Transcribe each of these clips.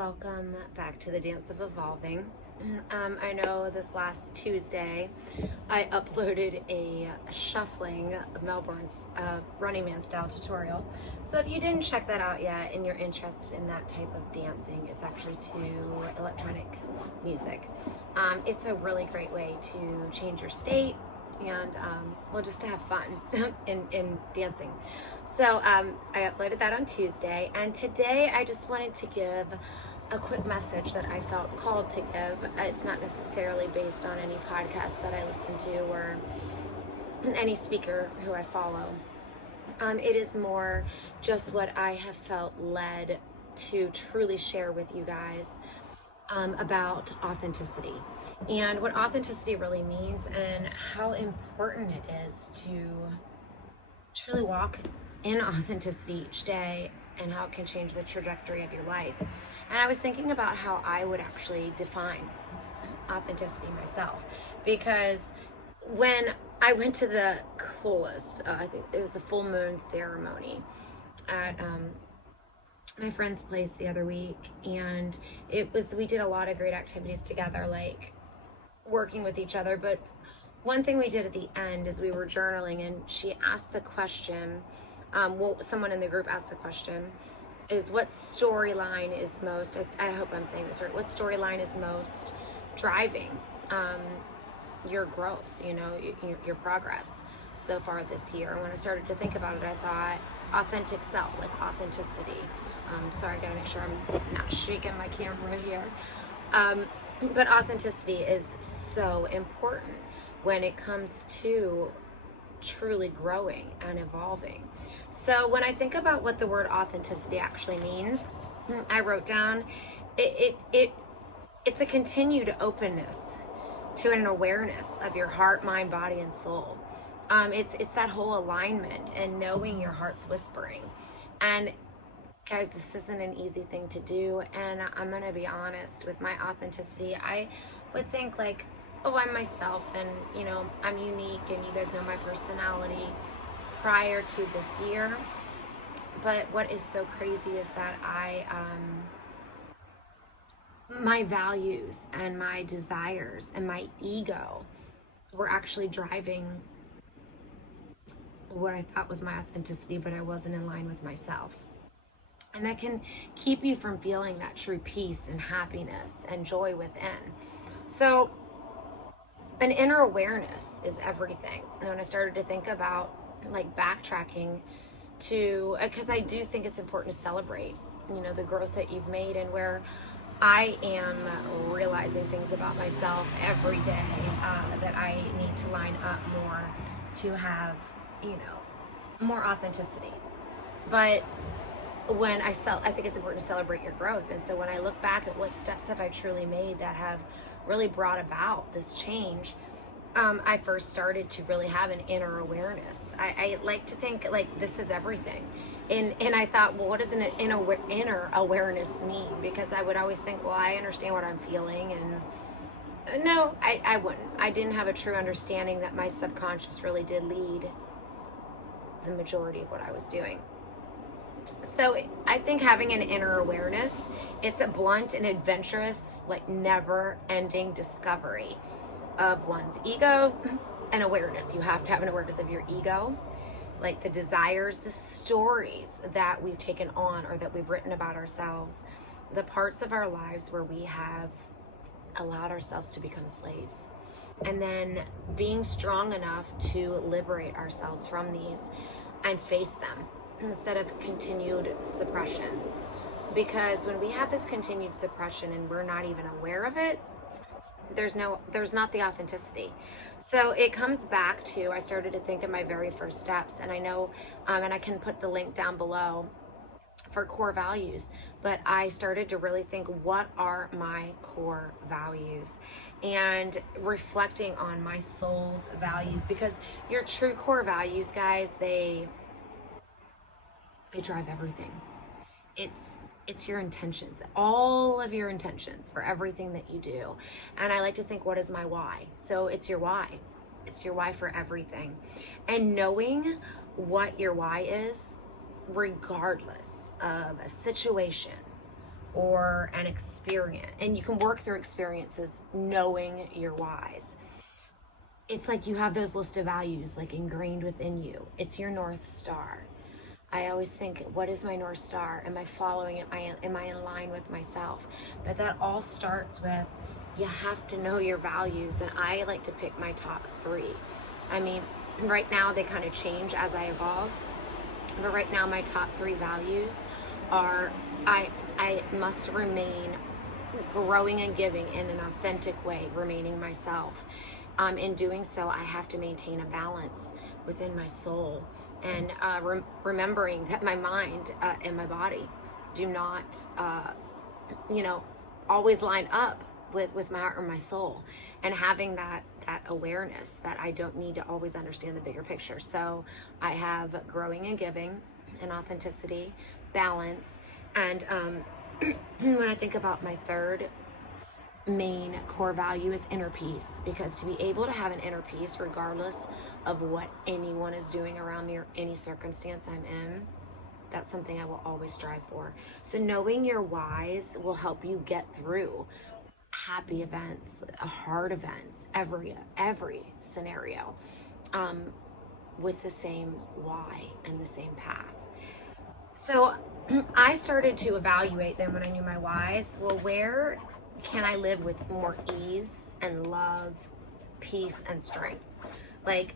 welcome back to the Dance of Evolving. I know this last Tuesday I uploaded a shuffling of Melbourne's Running Man style tutorial. So if you didn't check that out yet and you're interested in that type of dancing, it's actually to electronic music. It's a really great way to change your state and just to have fun in dancing. So I uploaded that on Tuesday, and today I just wanted to give a quick message that I felt called to give. It's not necessarily based on any podcast that I listen to or any speaker who I follow. It is more just what I have felt led to truly share with you guys about authenticity and what authenticity really means and how important it is to truly walk in authenticity each day and how it can change the trajectory of your life. And I was thinking about how I would actually define authenticity myself, because when I went to the coolest, I think it was a full moon ceremony at my friend's place the other week, and we did a lot of great activities together, like working with each other. But one thing we did at the end is we were journaling, and she asked the question, someone in the group asked the question, is what storyline is most, I hope I'm saying this right, what storyline is most driving your growth, your progress so far this year? And when I started to think about it, I thought authentic self, like authenticity. Sorry, I gotta make sure I'm not shaking my camera here. But authenticity is so important when it comes to truly growing and evolving. So when I think about what the word authenticity actually means, I wrote down it's a continued openness to an awareness of your heart, mind, body, and soul. It's that whole alignment and knowing your heart's whispering. And guys, this isn't an easy thing to do, and I'm gonna be honest with my authenticity. I would think like, oh, I'm myself, and I'm unique, and you guys know my personality prior to this year. But what is so crazy is that my values and my desires and my ego were actually driving what I thought was my authenticity, but I wasn't in line with myself. And that can keep you from feeling that true peace and happiness and joy within. So an inner awareness is everything. And when I started to think about like backtracking to, because I do think it's important to celebrate, the growth that you've made, and where I am realizing things about myself every day that I need to line up more to have, more authenticity. But when I think it's important to celebrate your growth. And so when I look back at what steps have I truly made that have really brought about this change, I first started to really have an inner awareness. I like to think like this is everything. And I thought, well, what does an inner awareness mean? Because I would always think, well, I understand what I'm feeling. And no, I wouldn't. I didn't have a true understanding that my subconscious really did lead the majority of what I was doing. So I think having an inner awareness, it's a blunt and adventurous, like never-ending discovery of one's ego and awareness. You have to have an awareness of your ego, like the desires, the stories that we've taken on or that we've written about ourselves, the parts of our lives where we have allowed ourselves to become slaves, and then being strong enough to liberate ourselves from these and face them instead of continued suppression. Because when we have this continued suppression and we're not even aware of it, there's not the authenticity. So it comes back to, I started to think of my very first steps, and I know, and I can put the link down below for core values, but I started to really think, what are my core values? And reflecting on my soul's values, because your true core values, guys, they drive everything. It's your intentions, all of your intentions for everything that you do. And I like to think, what is my why? So it's your why. It's your why for everything. And knowing what your why is, regardless of a situation or an experience, and you can work through experiences knowing your whys. It's like you have those list of values like ingrained within you. It's your North Star. I always think, what is my North Star? Am I following it? Am I in line with myself? But that all starts with, you have to know your values. And I like to pick my top 3. I mean, right now they kind of change as I evolve. But right now my top 3 values are, I must remain growing and giving in an authentic way, remaining myself. In doing so, I have to maintain a balance within my soul, and remembering that my mind and my body do not, always line up with my heart or my soul, and having that awareness that I don't need to always understand the bigger picture. So I have growing and giving, and authenticity, balance, and when I think about my third main core value is inner peace, because to be able to have an inner peace regardless of what anyone is doing around me or any circumstance I'm in, that's something I will always strive for. So knowing your whys will help you get through happy events, hard events, every scenario, with the same why and the same path. So I started to evaluate them when I knew my whys. Well, where can I live with more ease and love, peace and strength? Like,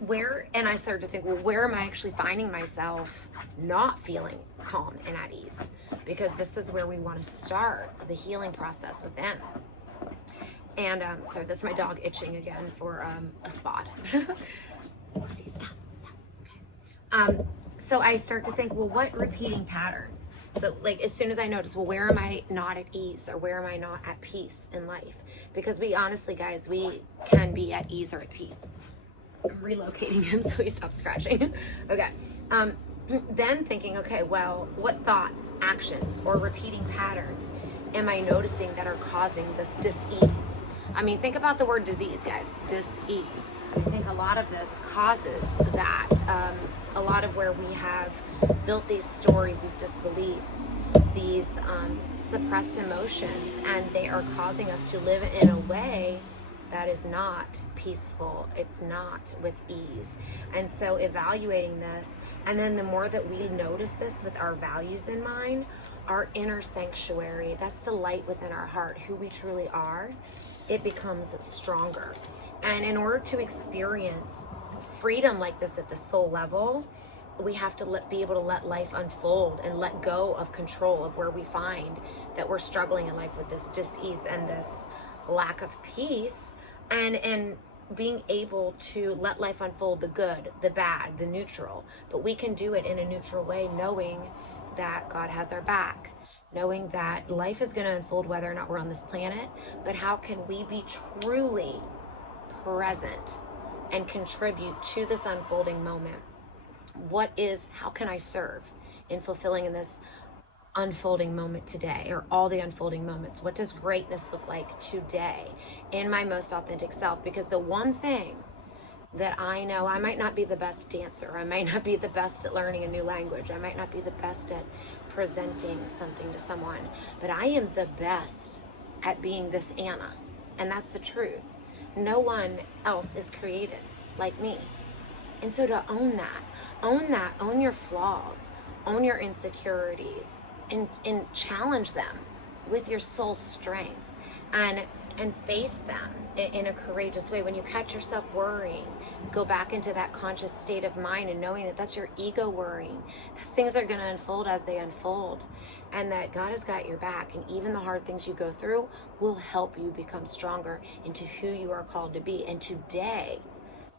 where, and I started to think, well, where am I actually finding myself not feeling calm and at ease? Because this is where we want to start the healing process within. And sorry, that's my dog itching again for a spot. Stop. Okay. So I start to think, well, what repeating patterns? So like, as soon as I notice, well, where am I not at ease, or where am I not at peace in life? Because we honestly, guys, we can be at ease or at peace. I'm relocating him so he stops scratching. Okay. Then thinking, okay, well, what thoughts, actions, or repeating patterns am I noticing that are causing this dis-ease? I mean, think about the word disease, guys. Dis-ease. I think a lot of this causes that. A lot of where we have built these stories, these disbeliefs, these suppressed emotions, and they are causing us to live in a way that is not peaceful. It's not with ease. And so evaluating this, and then the more that we notice this with our values in mind, our inner sanctuary, that's the light within our heart, who we truly are, it becomes stronger. And in order to experience freedom like this at the soul level, we have to be able to let life unfold and let go of control of where we find that we're struggling in life with this dis-ease and this lack of peace, and being able to let life unfold, the good, the bad, the neutral. But we can do it in a neutral way, knowing that God has our back, knowing that life is going to unfold whether or not we're on this planet, but how can we be truly present and contribute to this unfolding moment? How can I serve in fulfilling in this unfolding moment today, or all the unfolding moments? What does greatness look like today in my most authentic self? Because the one thing that I know, I might not be the best dancer, I might not be the best at learning a new language, I might not be the best at presenting something to someone, but I am the best at being this Anna. And that's the truth. No one else is created like me. And so to own your flaws, own your insecurities, and challenge them with your soul strength, and face them in a courageous way. When you catch yourself worrying, go back into that conscious state of mind and knowing that that's your ego worrying. Things are going to unfold as they unfold, and that God has got your back, and even the hard things you go through will help you become stronger into who you are called to be. And today,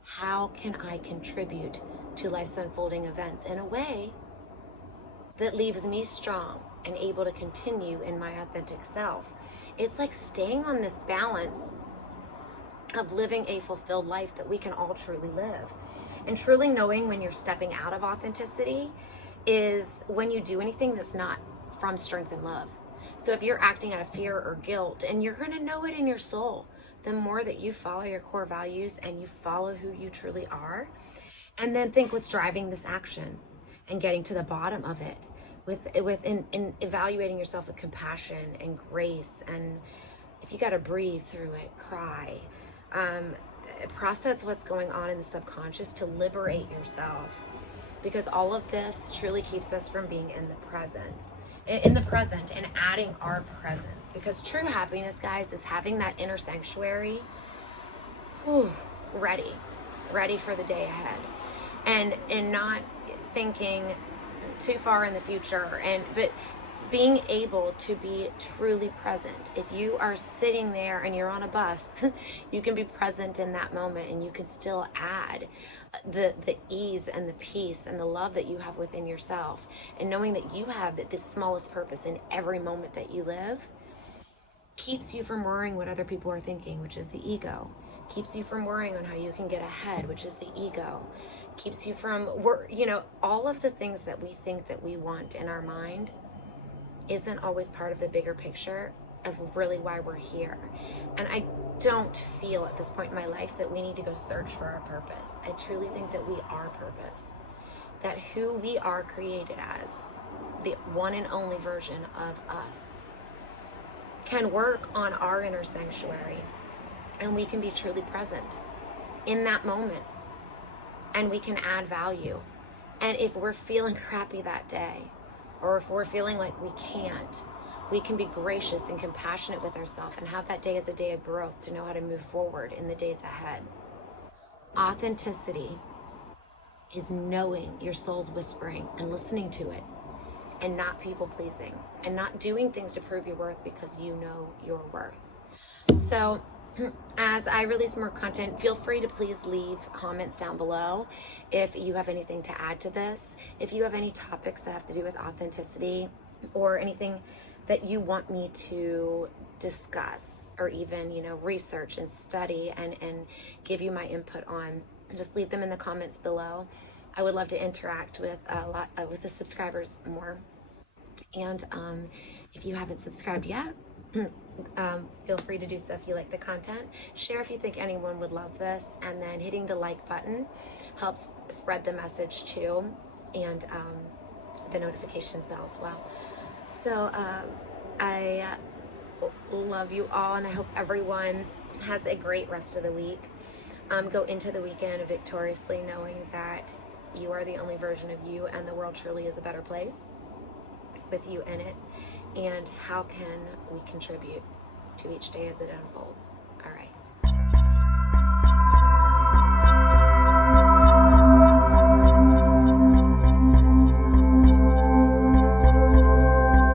how can I contribute to life's unfolding events in a way that leaves me strong and able to continue in my authentic self? It's like staying on this balance of living a fulfilled life that we can all truly live. And truly knowing when you're stepping out of authenticity is when you do anything that's not from strength and love. So if you're acting out of fear or guilt, and you're going to know it in your soul, the more that you follow your core values and you follow who you truly are, and then think what's driving this action and getting to the bottom of it. in evaluating yourself with compassion and grace. And if you got to breathe through it, cry, process what's going on in the subconscious to liberate yourself, because all of this truly keeps us from being in the present and adding our presence. Because true happiness, guys, is having that inner sanctuary, ready for the day ahead, and not thinking too far in the future, but being able to be truly present. If you are sitting there and you're on a bus, you can be present in that moment, and you can still add the ease and the peace and the love that you have within yourself, and knowing that you have this smallest purpose in every moment that you live keeps you from worrying what other people are thinking, which is the ego. Keeps you from worrying on how you can get ahead, which is the ego. Keeps you from, all of the things that we think that we want in our mind isn't always part of the bigger picture of really why we're here. And I don't feel at this point in my life that we need to go search for our purpose. I truly think that we are purpose. That who we are created as, the one and only version of us, can work on our inner sanctuary, and we can be truly present in that moment, and we can add value. And if we're feeling crappy that day, or if we're feeling like we can't, we can be gracious and compassionate with ourselves and have that day as a day of growth to know how to move forward in the days ahead. Authenticity is knowing your soul's whispering and listening to it, and not people pleasing, and not doing things to prove your worth, because you know your worth. So as I release more content, feel free to please leave comments down below if you have anything to add to this. If you have any topics that have to do with authenticity, or anything that you want me to discuss, or even, research and study and give you my input on, just leave them in the comments below. I would love to interact with with the subscribers more. And if you haven't subscribed yet, feel free to do so if you like the content. Share if you think anyone would love this, and then hitting the like button helps spread the message too, and the notifications bell as well. So I love you all, and I hope everyone has a great rest of the week. Go into the weekend victoriously, knowing that you are the only version of you, and the world truly is a better place with you in it. And how can we contribute to each day as it unfolds?